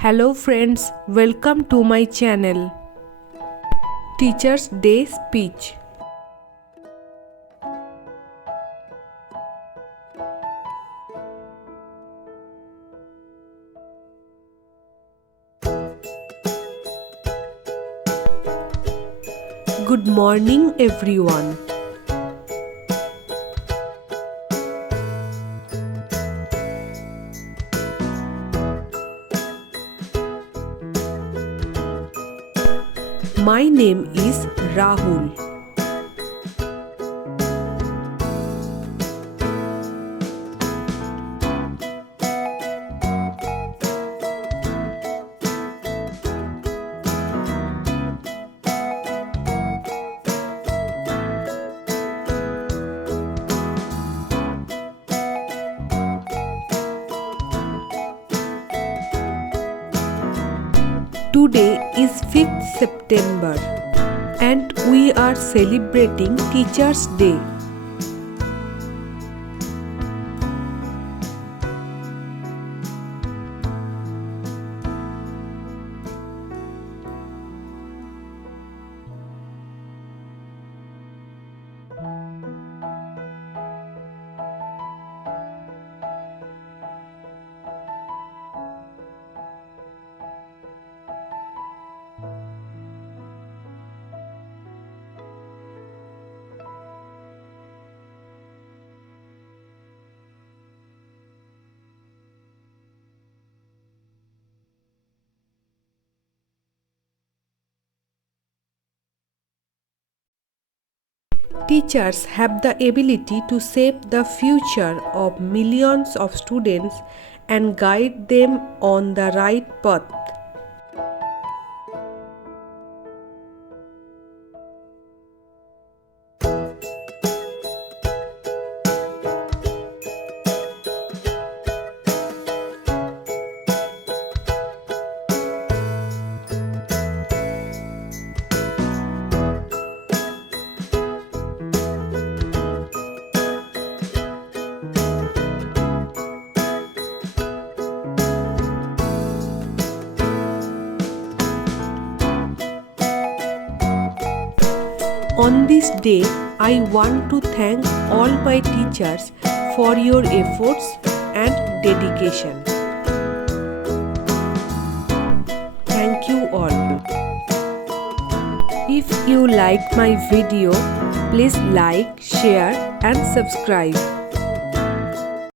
Hello friends, welcome to my channel. Teachers Day Speech. Good morning everyone. My name is Rahul. Today is 5th September and we are celebrating Teachers Day. Teachers have the ability to shape the future of millions of students and guide them on the right path. On this day, I want to thank all my teachers for your efforts and dedication. Thank you all. If you liked my video, please like, share and subscribe.